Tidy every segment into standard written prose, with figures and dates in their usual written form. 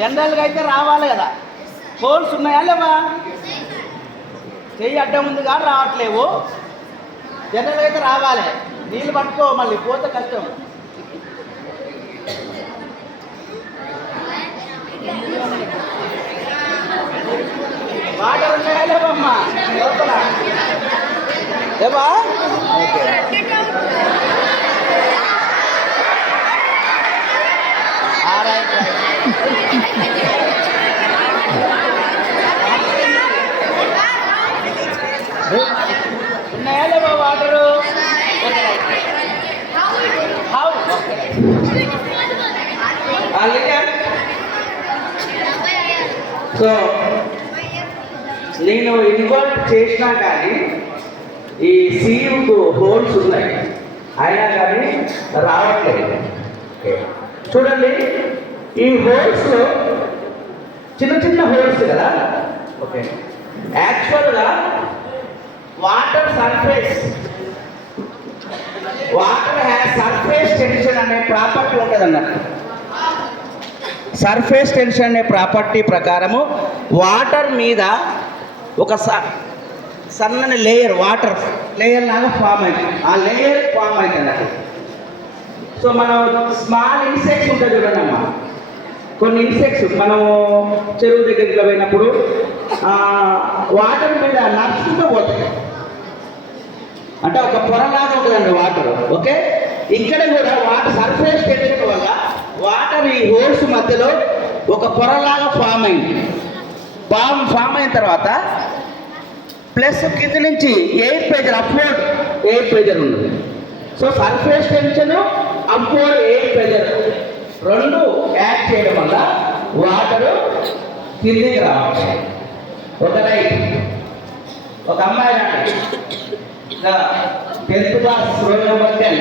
జనరల్గా అయితే రావాలి కదా. హోల్స్ ఉన్నాయా లేవా? చెయ్యి అడ్డం ఉంది కానీ రావట్లేవు. జనరల్గా అయితే రావాలి. నీళ్ళు పట్టుకో, మళ్ళీ పోతే కష్టం. వాటర్ ఉన్నాయా లేవమ్మా లోపల? లేవా? ఉన్నాయా లేవా వాటరు? సో నేను ఇన్వర్ట్ చేసినా కానీ ఈ సీయుకు హోల్స్ ఉన్నాయి, అయినా కానీ రావట్లేదు. చూడండి, ఈ హోల్స్లో చిన్న చిన్న హోల్స్ కదా. ఓకే, యాక్చువల్గా వాటర్ హ్యాస్ సర్ఫేస్ టెన్షన్ అనే ప్రాపర్టీ ఉంటుంది అన్నట్టు. సర్ఫేస్ టెన్షన్ అనే ప్రాపర్టీ ప్రకారము వాటర్ మీద ఒక సన్నని లేయర్, వాటర్ లేయర్ లాగా ఫామ్ అవుతుంది. ఆ లేయర్ ఫామ్ అవుతుంది అన్నట్టు. సో మనం స్మాల్ ఇన్సెక్ట్స్ ఉంటుంది చూడండి అమ్మా. కొన్ని ఇన్సెక్ట్స్ మనము చెరువు దగ్గరికి పోయినప్పుడు వాటర్ మీద నడుచుకుంటూ పోతాయి, అంటే ఒక పొరలాగా ఉంటుందండి వాటర్. ఓకే, ఇక్కడ కూడా వాటర్ సర్ఫేస్ టెన్షన్ వల్ల వాటర్ ఈ హోల్స్ మధ్యలో ఒక పొరలాగా ఫామ్ అయింది. ఫామ్ అయిన తర్వాత ప్లస్ కింద నుంచి air pressure, upward air pressure ఉంది. So surface tension, upward air pressure రెండు యాడ్ చేయడం వల్ల వాటరు కిందికి రావాలి. ఒక లైట్, ఒక అమ్మాయి రాండి, 10th క్లాస్ రోల్ నెంబర్ 10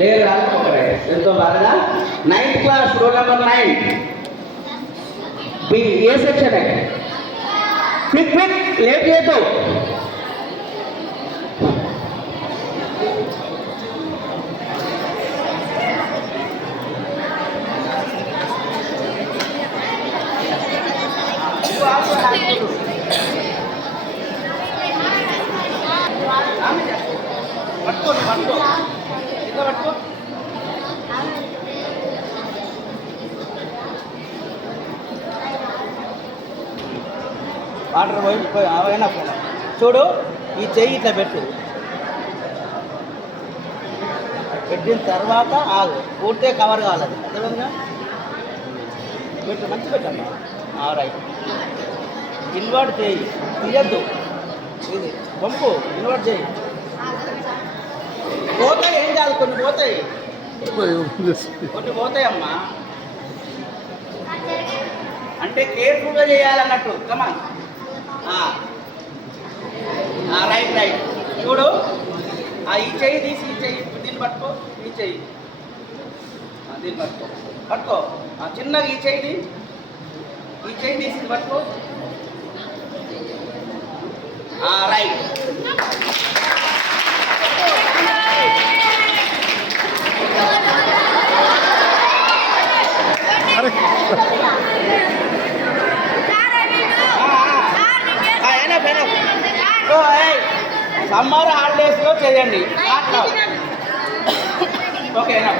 లేదు రాకపోతే ఎంతో బాగా 9th class roll number 9 B A section है. క్విక్ లేట్ చేయొద్దు. వాటర్ పోయి అవైనా చూడు, ఈ చెయ్యి ఇట్లా పెట్టు. పెట్టిన తర్వాత ఆగు, పూర్తిగా కవర్ కావాలి. అర్థమైందా? పెట్టు, మంచి పెట్టమ్మా. రైట్, ఇన్వర్ట్ చేయి, తీయద్దు. ఇది పంపు, ఇన్వర్ట్ చేయి. పోతాయి, ఏం కాదు, కొన్ని పోతాయి, కొన్ని పోతాయమ్మా. అంటే కేర్ఫుల్గా చేయాలన్నట్టు. కమాన్, రైట్. చూడు, ఈ చెయ్యి తీసి ఈ చెయ్యి దీన్ని పట్టుకో, ఈ చెయ్యి దీన్ని పట్టుకో చిన్నగా ఈ చెయ్యి తీసి పట్టుకో. రైట్. సమ్మర్ హాలిడేస్లో చేయండి. ఓకేనా?